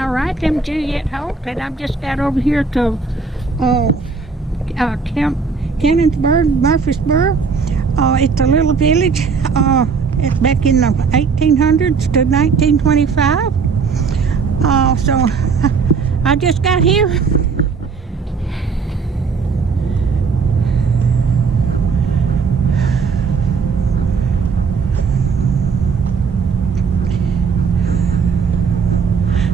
All right, I'm Juliet Holt, and I've just got over here to Cannonsburgh, Murfreesboro. It's a little village. It's back in the 1800s to 1925. So I just got here.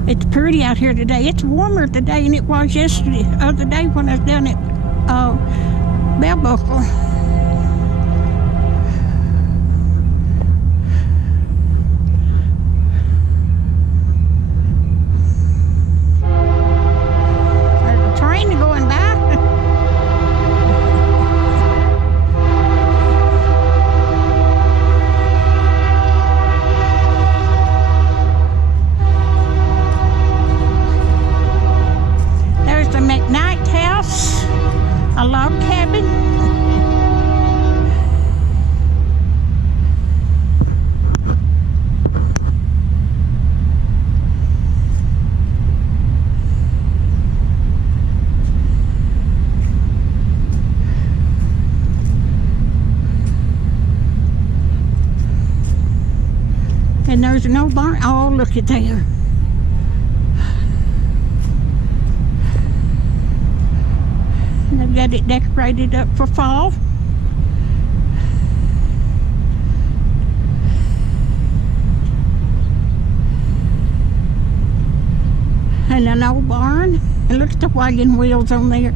It's pretty out here today. It's warmer today than it was yesterday, other day when I was down at Bell Buckle. There's a train going by. A log cabin. And there's no barn. Oh, look at there. They've got it decorated up for fall. And an old barn. And look at the wagon wheels on there.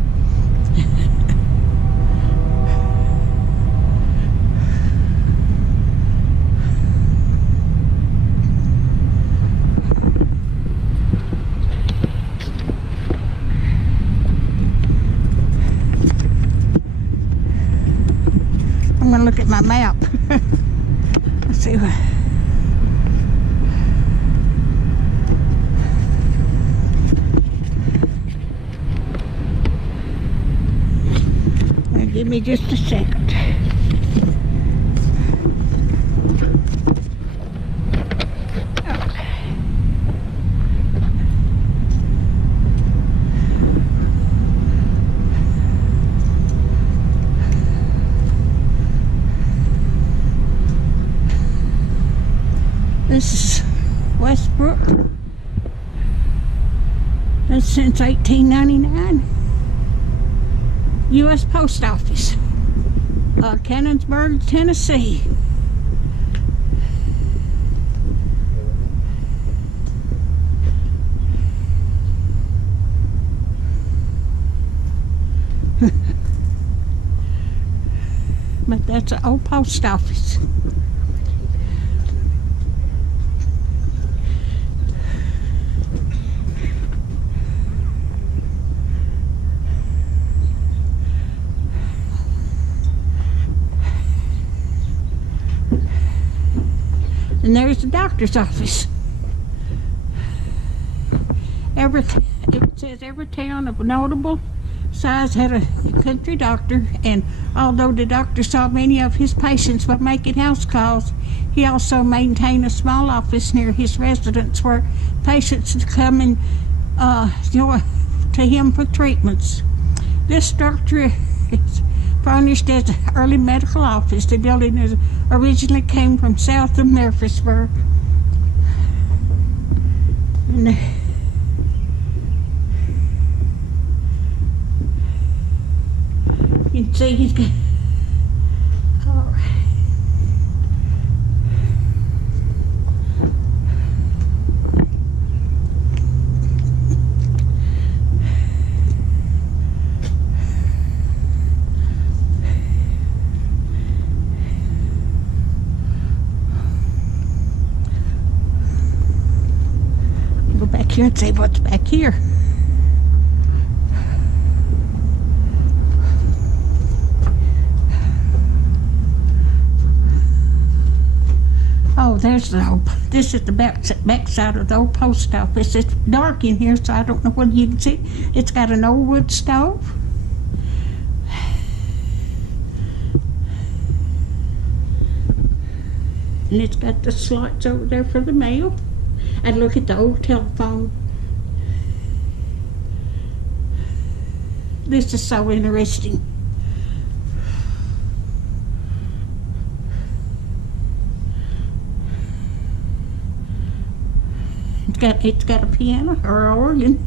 I'm going to look at my map. Let's see what. Now give me just a second. This is Westbrook. That's since 1899. U.S. Post Office. Cannonsburgh, Tennessee. But that's an old post office. And there's the doctor's office. It says every town of notable size had a country doctor, and although the doctor saw many of his patients by making house calls, he also maintained a small office near his residence where patients would come and go to him for treatments. This structure is furnished as an early medical office. The building originally came from south of Murfreesboro. And you can see he's got. All right. Go back here and see what's back here. Oh, there's the old, this is the back side of the old post office. It's dark in here, so I don't know whether you can see. It's got an old wood stove. And it's got the slots over there for the mail. And look at the old telephone This is so interesting. It's got a piano or an organ.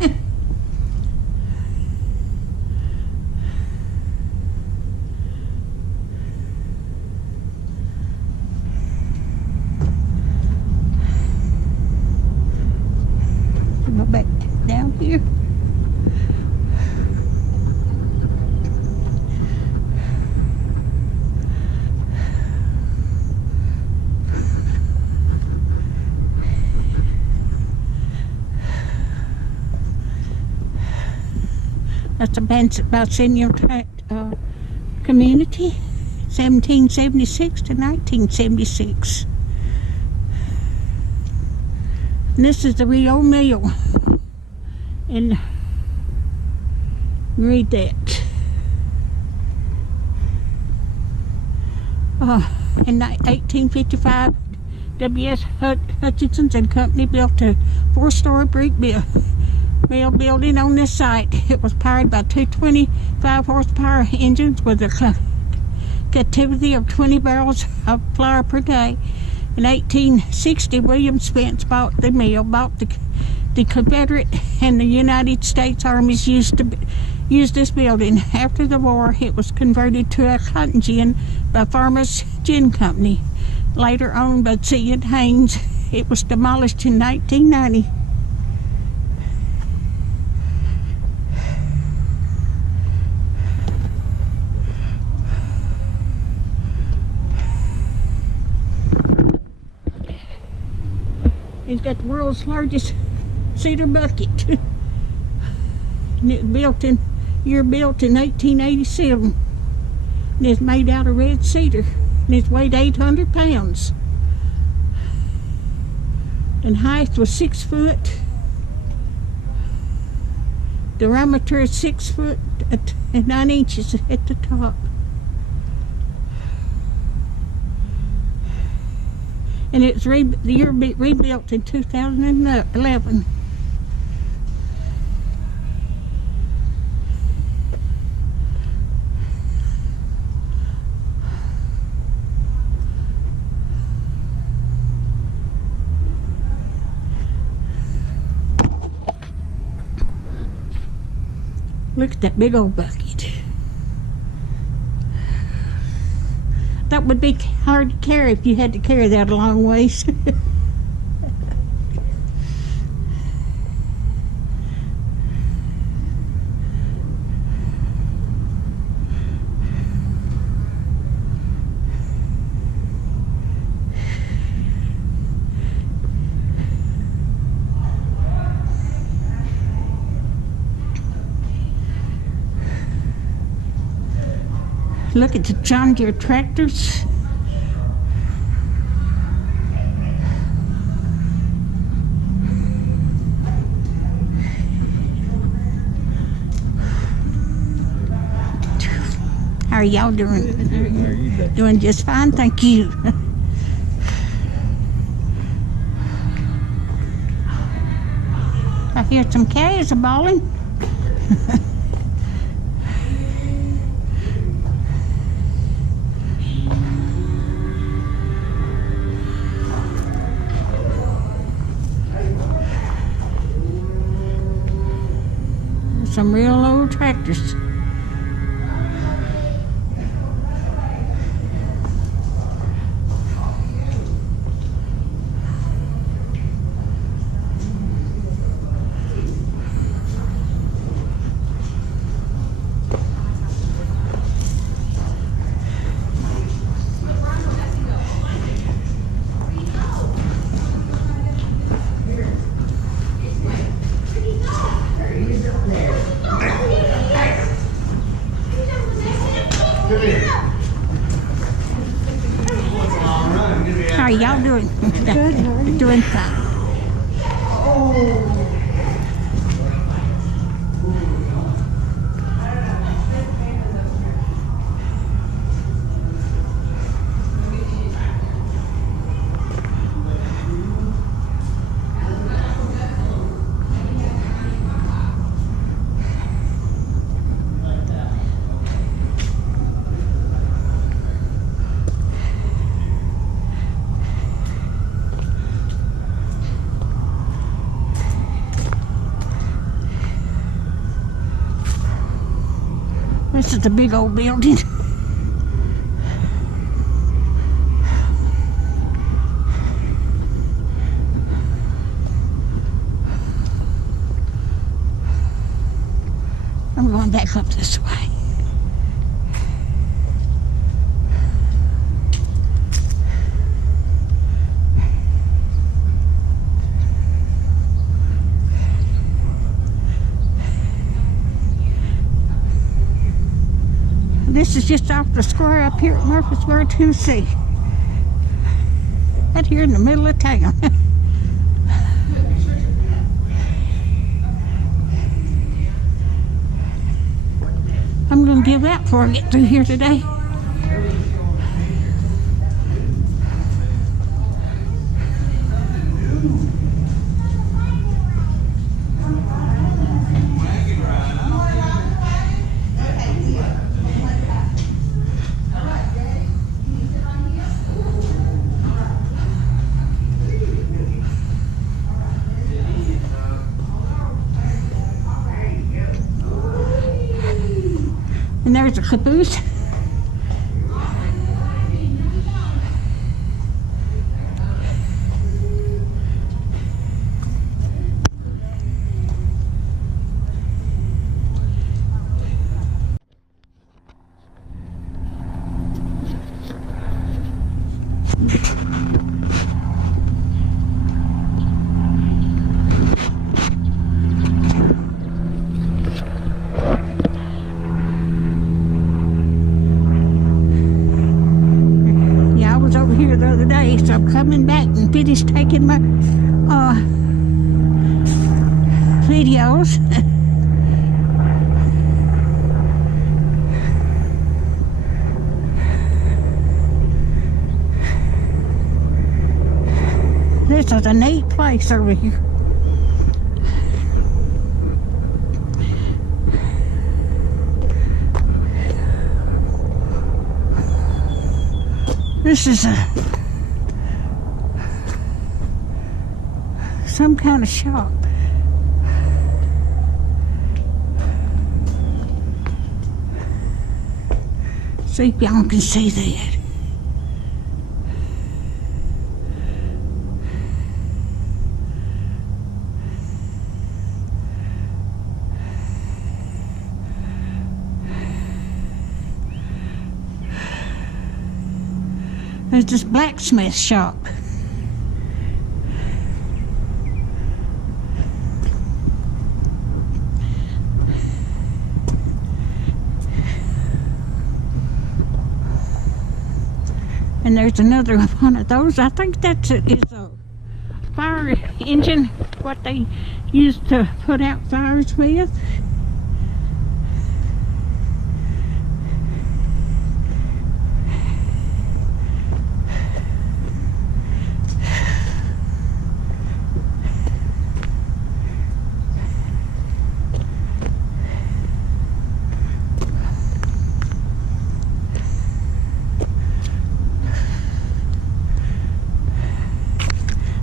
Go back down here. That's a bicentennial community, 1776 to 1976. And this is the Rio Mill. And read that. In 1855, W.S. Hutchinson's and Company built a 4-story brick mill building on this site. It was powered by two 25 horsepower engines with a capacity of 20 barrels of flour per day. In 1860, William Spence bought the mill. The Confederate and the United States armies used this building. After the war, it was converted to a cotton gin by Farmers Gin Company, later owned by C. and Haynes. It was demolished in 1990. It's got the world's largest cedar bucket. And it was built in 1887. And it's made out of red cedar. And it's weighed 800 pounds. And height was 6 foot. Diameter is 6 foot and 9 inches at the top. And it was rebuilt in 2011. Look at that big old bucket. That would be hard to carry if you had to carry that a long ways. Look at the John Deere tractors. How are y'all doing? How are you doing? Doing just fine, thank you. I hear some cows a bawling. Some real old tractors. This is a big old building. I'm going back up this way. This is just off the square up here at Murfreesboro, Tennessee. Right here in the middle of town. I'm going to give out before I get through here today. And there's a caboose. The other day, so I'm coming back and finished taking my videos. This is a neat place over here. This is some kind of shop. See if y'all can see that. There's this blacksmith shop. And there's another one of those. I think is a fire engine, what they use to put out fires with.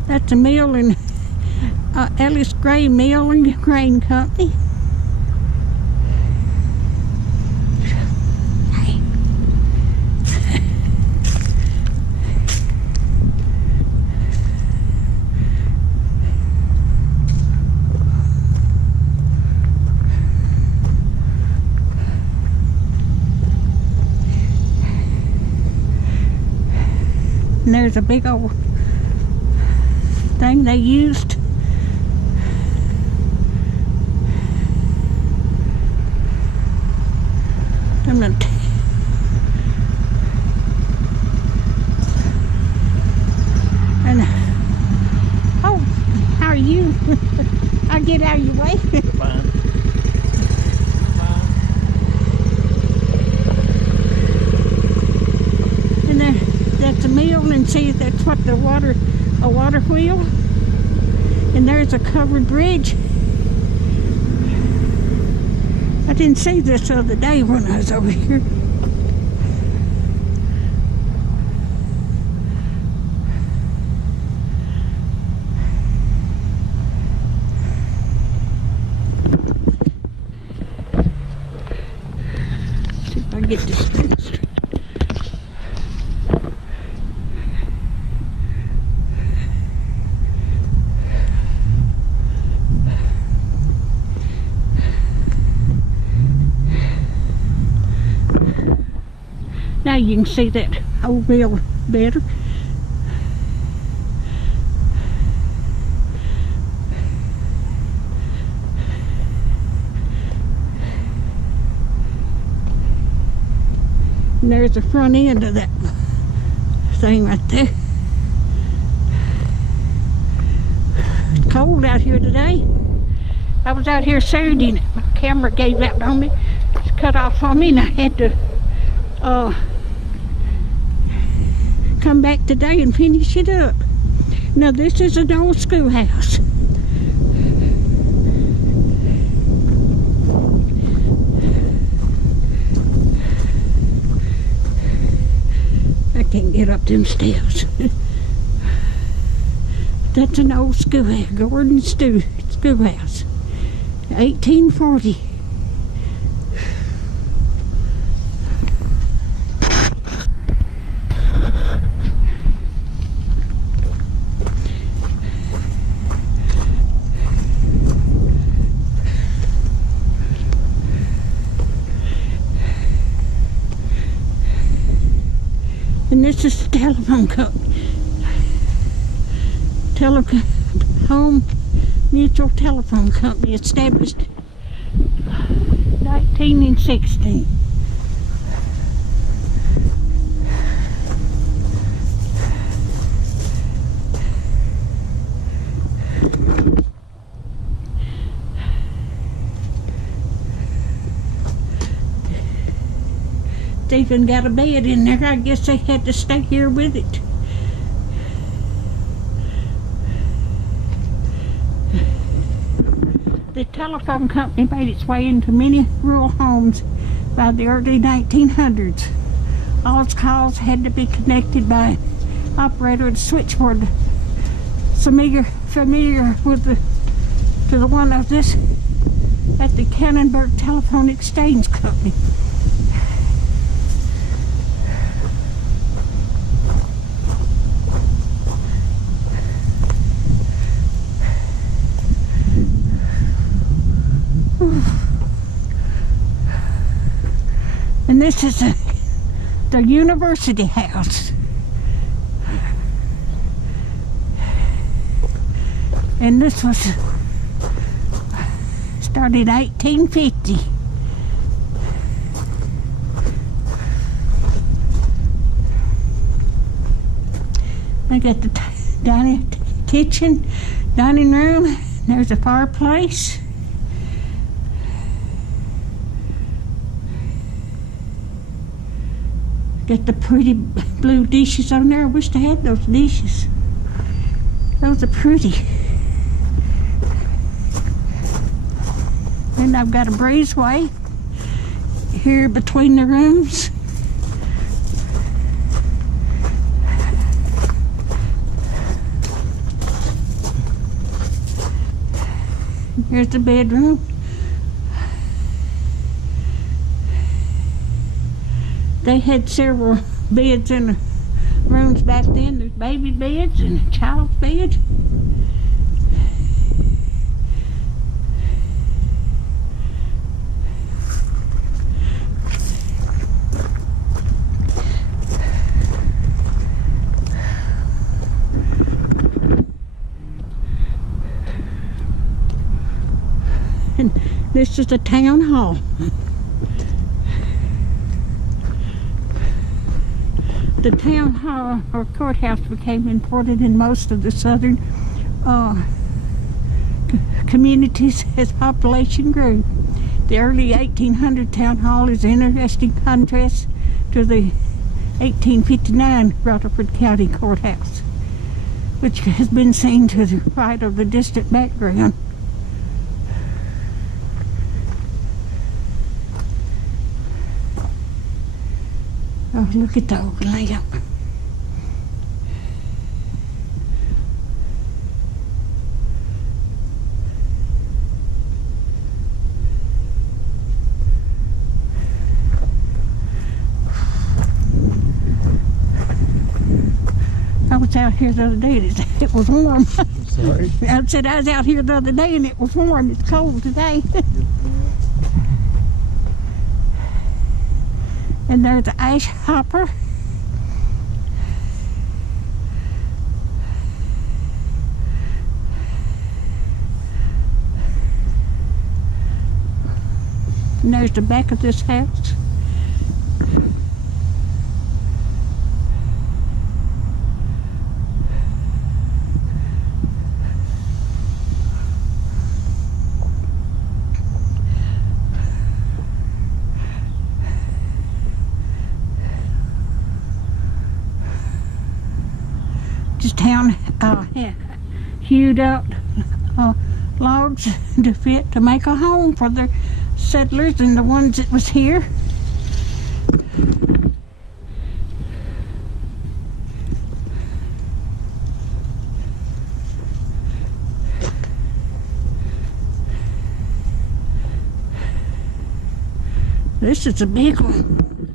That's a mill in Ellis Gray Mill and Grain Company. And there's a big old thing they used. And oh, how are you? I'll get out of your way. Fine. And that's a mill, and see, that's what a water wheel. And there's a covered bridge. I didn't see this the other day when I was over here. get this thing straight. Now you can see that old mill better. And there's the front end of that thing right there. It's cold out here today. I was out here Saturday and my camera gave out on me. It's cut off on me and I had to come back today and finish it up. Now this is an old schoolhouse. I can't get up them steps. That's an old schoolhouse, Gordon schoolhouse, 1840. And this is the telephone company. Home Mutual Telephone Company, established 1916. They even got a bed in there. I guess they had to stay here with it. The telephone company made its way into many rural homes by the early 1900s. All its calls had to be connected by an operator at the switchboard. Familiar with to the one of this at the Cannonsburgh Telephone Exchange Company. And this is the University House. And this was started in 1850. I got the kitchen, dining room. There's a fireplace. Got the pretty blue dishes on there. I wish I had those dishes. Those are pretty. And I've got a breezeway here between the rooms. Here's the bedroom. They had several beds in the rooms back then. There's baby beds and a child's bed. And this is the town hall. The town hall or courthouse became important in most of the southern communities as population grew. The early 1800 town hall is an interesting contrast to the 1859 Rutherford County Courthouse, which has been seen to the right of the distant background. Oh, look at the old lamp. here the other day and it was warm. Sorry? I said I was out here the other day and it was warm. It's cold today. And there's the ash hopper. And there's the back of this house. This town hewed out logs to fit to make a home for the settlers and the ones that was here. This is a big one.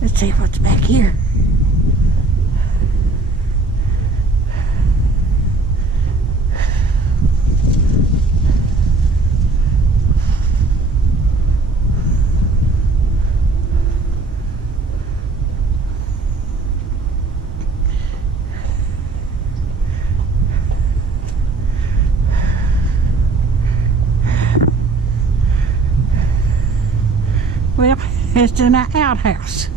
Let's see what's back here. Well, it's an outhouse.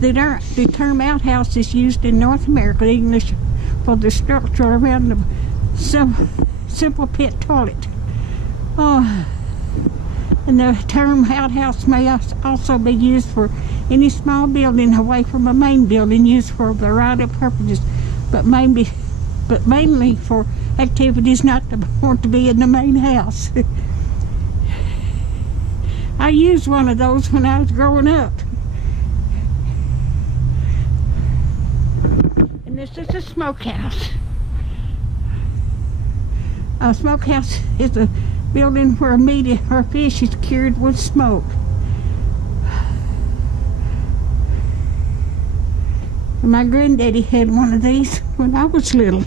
The term outhouse is used in North America, English, for the structure around the simple pit toilet. And the term outhouse may also be used for any small building away from a main building, used for a variety of purposes, but mainly for activities not want to be in the main house. I used one of those when I was growing up. And this is a smokehouse. A smokehouse is a building where meat or fish is cured with smoke. And my granddaddy had one of these when I was little.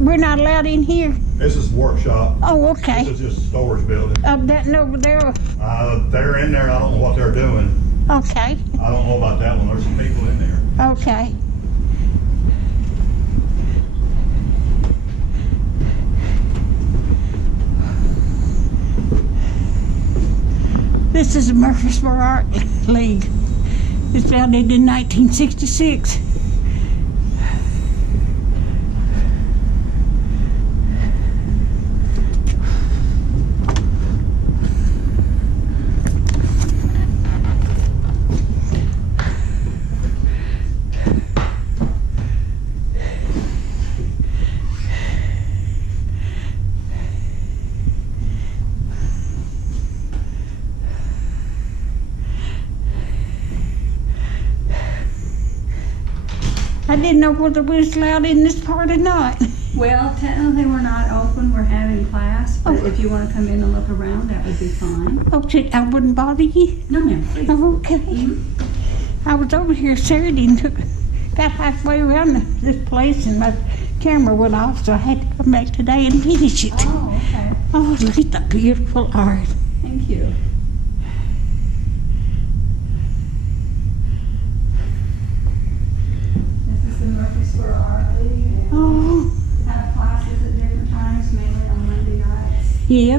We're not allowed in here. This is workshop. Oh, okay. This is just a storage building. That over there. They're in there. I don't know what they're doing. Okay. I don't know about that one. There's some people in there. Okay. This is the Murfreesboro Art League. It's founded in 1966. I didn't know whether we was allowed in this part or not. Well, technically we're not open, we're having class, but Oh. if you want to come in and look around, that would be fine. Oh, shit, I wouldn't bother you. No, ma'am, please. Oh, okay. I was over here Saturday and got halfway around this place and my camera went off, so I had to come back today and finish it. Oh, okay. Oh, look at the beautiful art. Thank you. This is the Murfreesboro Art League. And Oh, have classes at different times, mainly on Monday nights. yeah.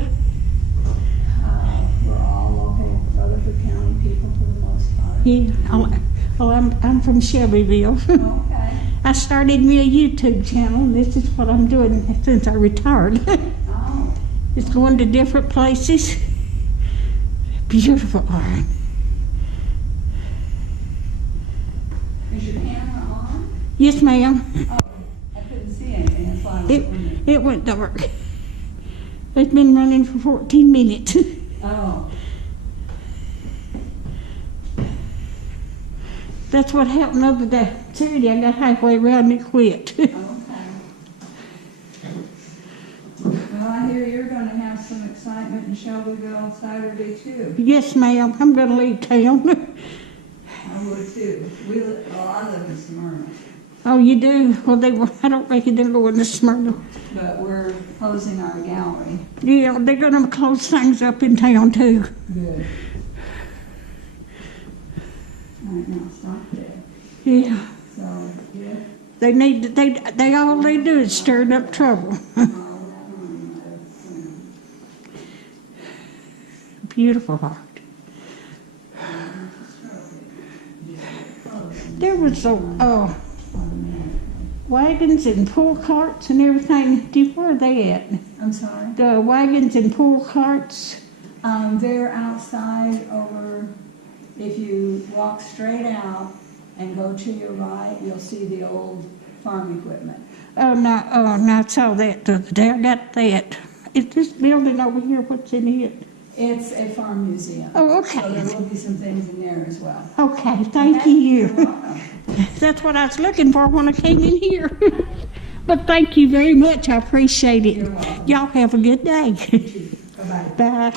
We're all local Rutherford County people for the most part. Yeah. Well, I'm from Shelbyville. Okay. I started me a YouTube channel, and this is what I'm doing since I retired. Oh, It's going to different places. Beautiful art. is your camera on? Yes, ma'am. Oh, I couldn't see anything, that's why I was wondering. It went dark. It's been running for 14 minutes. Oh, That's what happened the other day. Saturday, I got halfway around and it quit. okay. Well, I hear you're gonna have some excitement in Shelbyville Saturday too. Yes, ma'am. I'm going to leave town. I would too. I live in Smyrna, Oh, you do? Well, I don't reckon they're going to Smyrna. but we're closing our gallery. Yeah, they're going to close things up in town too. Good. All right, now stop there. Yeah. So, yeah. They need to, they all they do is stir up trouble. Beautiful art. There was wagons and pull carts and everything. Where are they at? I'm sorry. The wagons and pull carts. They're outside over, if you walk straight out and go to your right, you'll see the old farm equipment. Oh, no, I saw that the other day. I got that. Is this building over here, what's in it? It's a farm museum. Oh, So there okay. will be some things in there as well. Okay, thank Okay? You're you. welcome. That's what I was looking for when I came in here. But thank you very much. I appreciate it. You're welcome. Y'all have a good day. Bye-bye. Bye.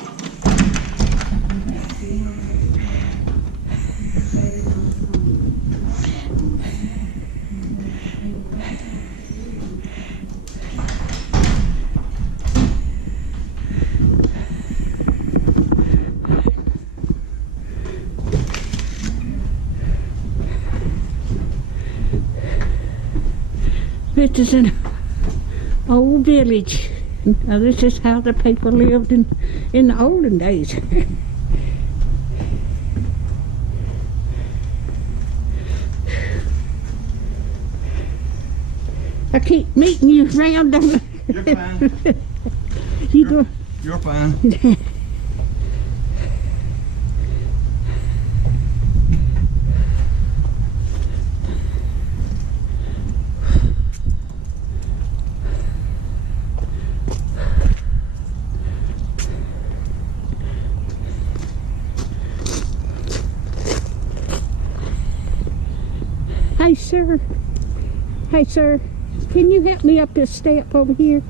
This is an old village. Now this is how the people lived in the olden days. I keep meeting you around them. You're fine. You go. You're fine. Hey, sir. Hey, sir. Can you help me up this step over here?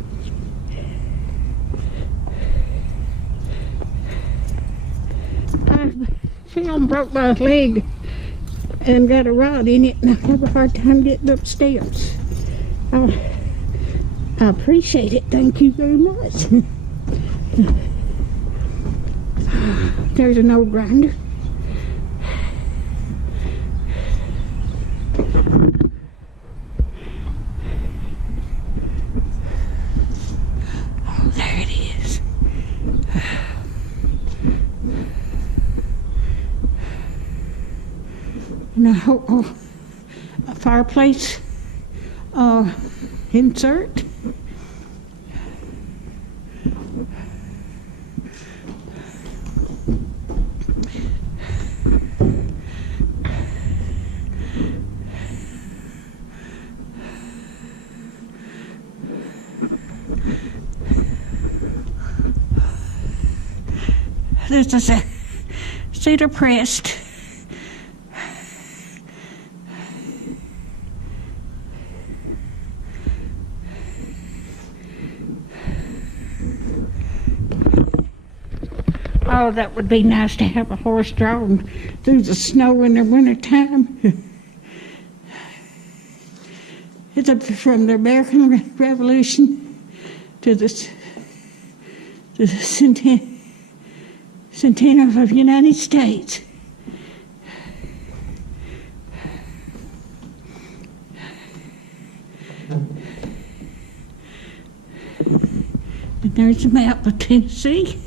I fell and broke my leg and got a rod in it, and I have a hard time getting up steps. I appreciate it. Thank you very much. There's an old grinder. Oh, there it is. Now, a fireplace insert. This is a cedar pressed. Oh, that would be nice to have a horse drawn through the snow in the winter time. It's up from the American Revolution to the centennial of the United States. And there's a map of Tennessee.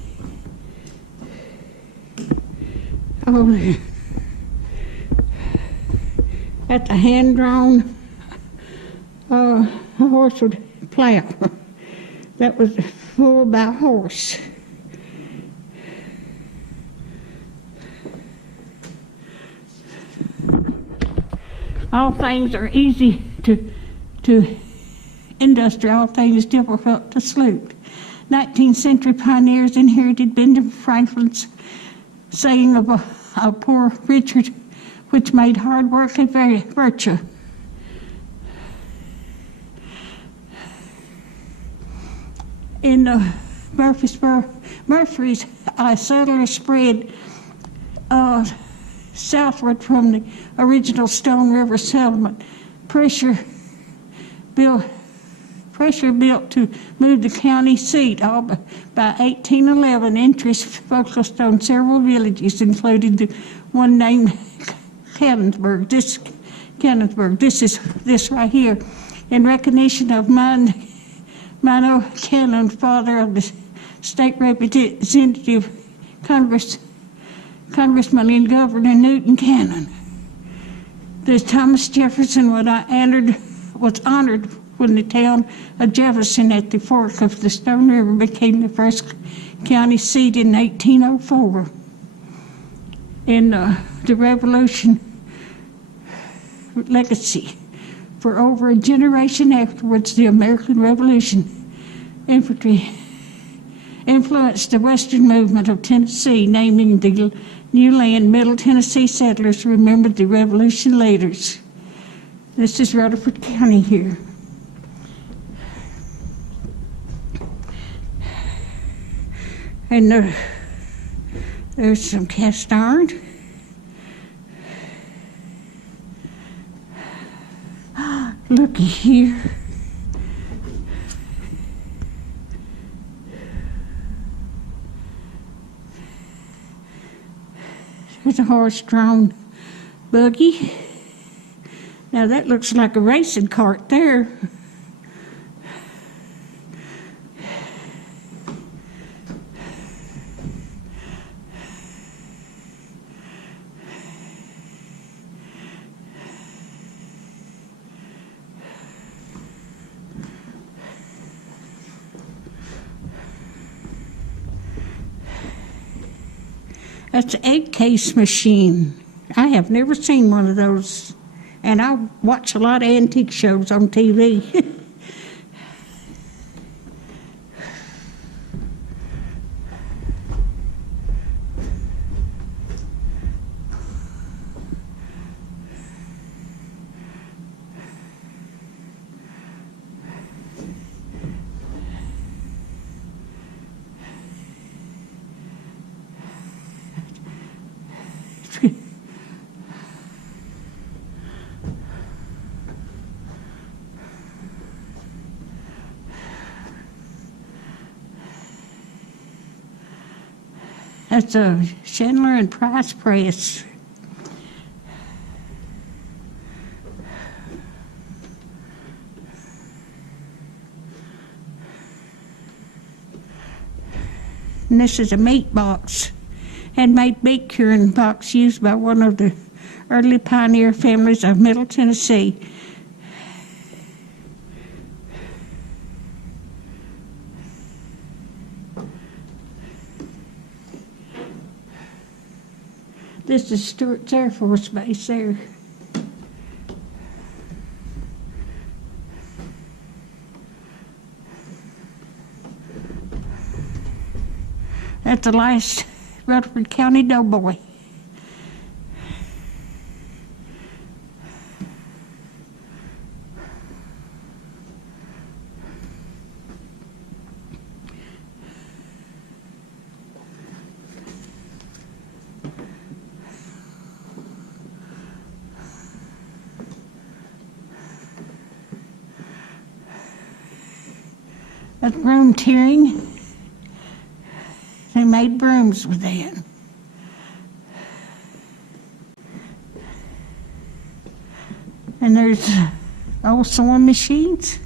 Oh, there. That's a hand-drawn a horse would plow. That was pulled by a horse. All things are easy to industry, all things difficult to salute. 19th century pioneers inherited Benjamin Franklin's saying of a poor Richard, which made hard work a virtue. In Murfreesboro, settlers spread southward from the original Stone River settlement. Pressure built to move the county seat. All by 1811, interest focused on several villages, including the one named Cannonsburgh. This is this right here, in recognition of Mano Cannon, father of the state representative, Congressman and Governor Newton Cannon. The Thomas Jefferson was honored when the town of Jefferson at the fork of the Stone River became the first county seat in 1804. In the Revolution legacy, for over a generation afterwards, the American Revolution infantry influenced the western movement of Tennessee, naming the new land Middle Tennessee settlers remembered the Revolution leaders. This is Rutherford County here. And there's some cast iron. Looky here. There's a horse-drawn buggy. Now that looks like a racing cart there. That's an egg case machine. I have never seen one of those, and I watch a lot of antique shows on TV. That's a Chandler and Price press. And this is a meat box, handmade meat curing box used by one of the early pioneer families of Middle Tennessee. This is Stewart's Air Force Base there. That's the last Rutherford County doughboy. That's broom tearing. They made brooms with that. And there's old sewing machines.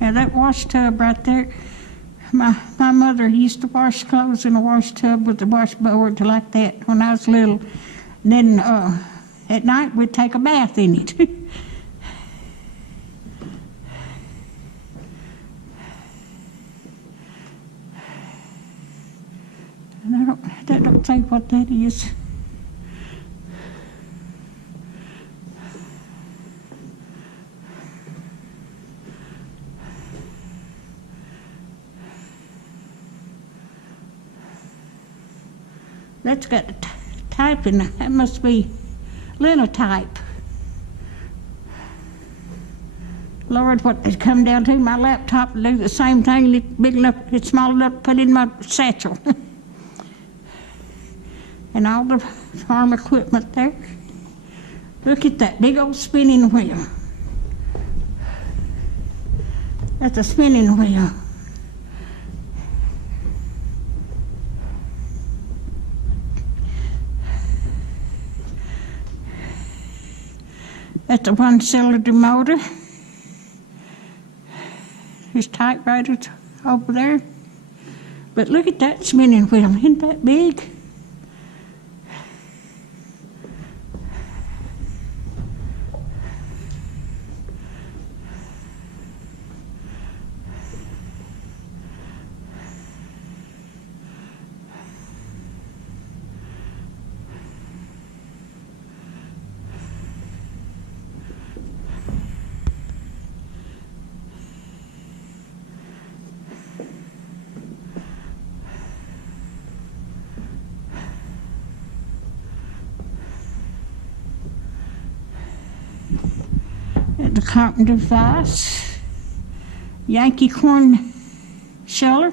And that wash tub right there. My mother used to wash clothes in a wash tub with the washboard like that when I was little. And then at night we'd take a bath in it. And I don't say what that is. That's got type in it. That must be linotype. Lord, what they come down to my laptop to do the same thing. It's big enough, it's small enough to put in my satchel. And all the farm equipment there. Look at that big old spinning wheel. That's a spinning wheel. That's a one-cylinder motor. There's typewriters over there. But look at that spinning wheel. Isn't that big? The carpenter vise, Yankee corn sheller,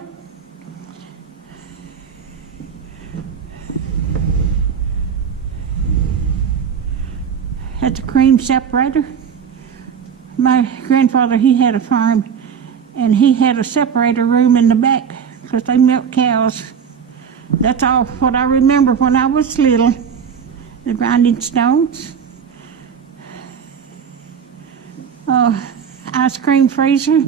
that's a cream separator. My grandfather, he had a farm, and he had a separator room in the back because they milked cows. That's all what I remember when I was little, the grinding stones. Ice cream freezer.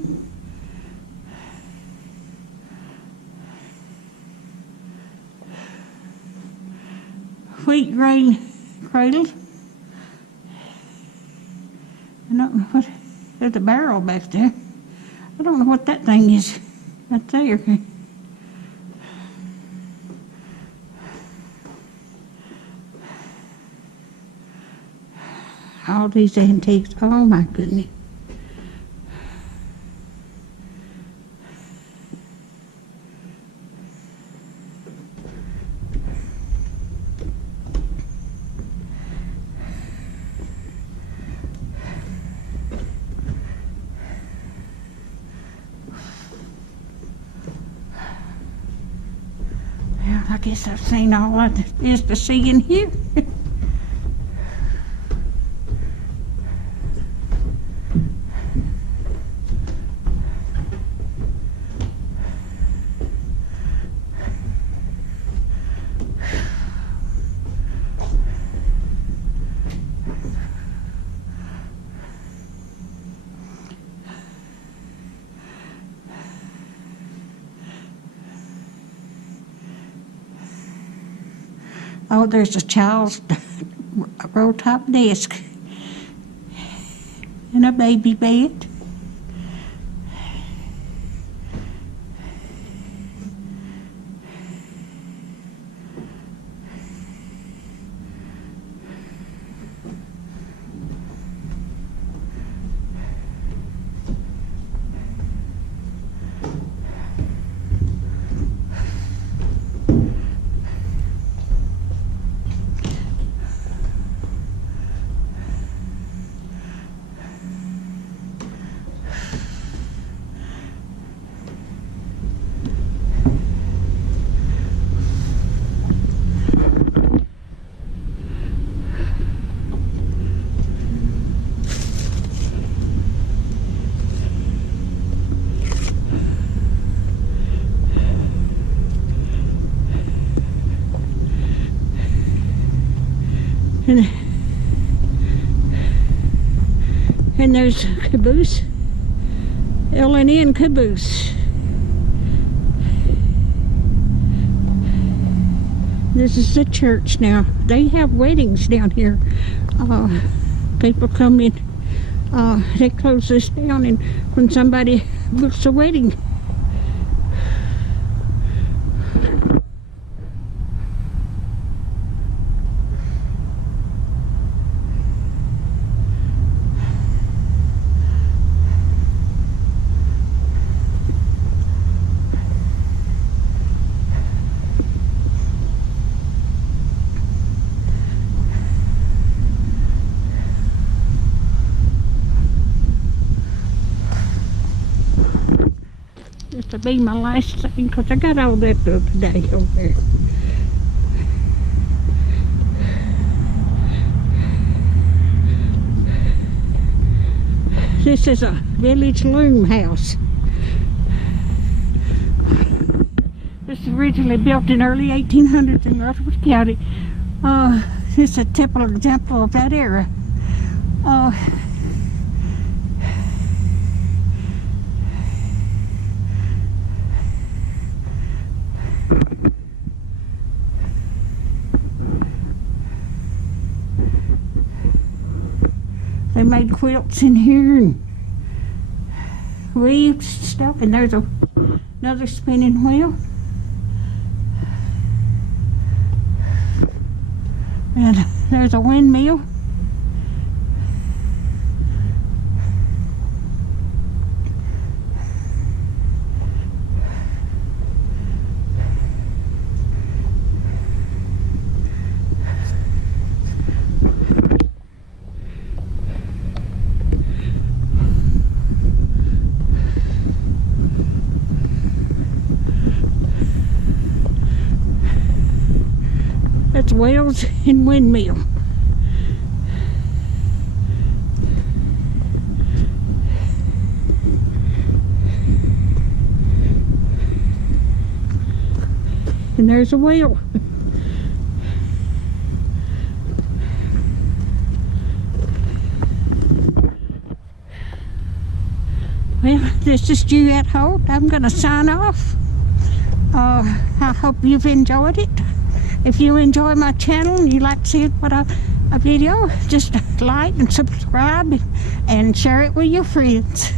Wheat grain cradle. I don't know what, there's a barrel back there. I don't know what that thing is right there. All these antiques, oh my goodness. Well, I guess I've seen all there is to see in here. Oh, there's a child's roll-top desk and a baby bed. And there's caboose, L&N caboose. This is the church now. They have weddings down here. People come in. They close this down, and when somebody books a wedding, to be my last thing, because I got all that the other day over there. This is a village loom house. This was originally built in early 1800s in Rutherford County. This is a typical example of that era. They made quilts in here and weaves and stuff. And there's another spinning wheel. And there's a windmill. That's wheels and windmill. And there's a wheel. Well, this is Juliet Holt. I'm going to sign off. I hope you've enjoyed it. If you enjoy my channel and you like to see a video, just like and subscribe and share it with your friends.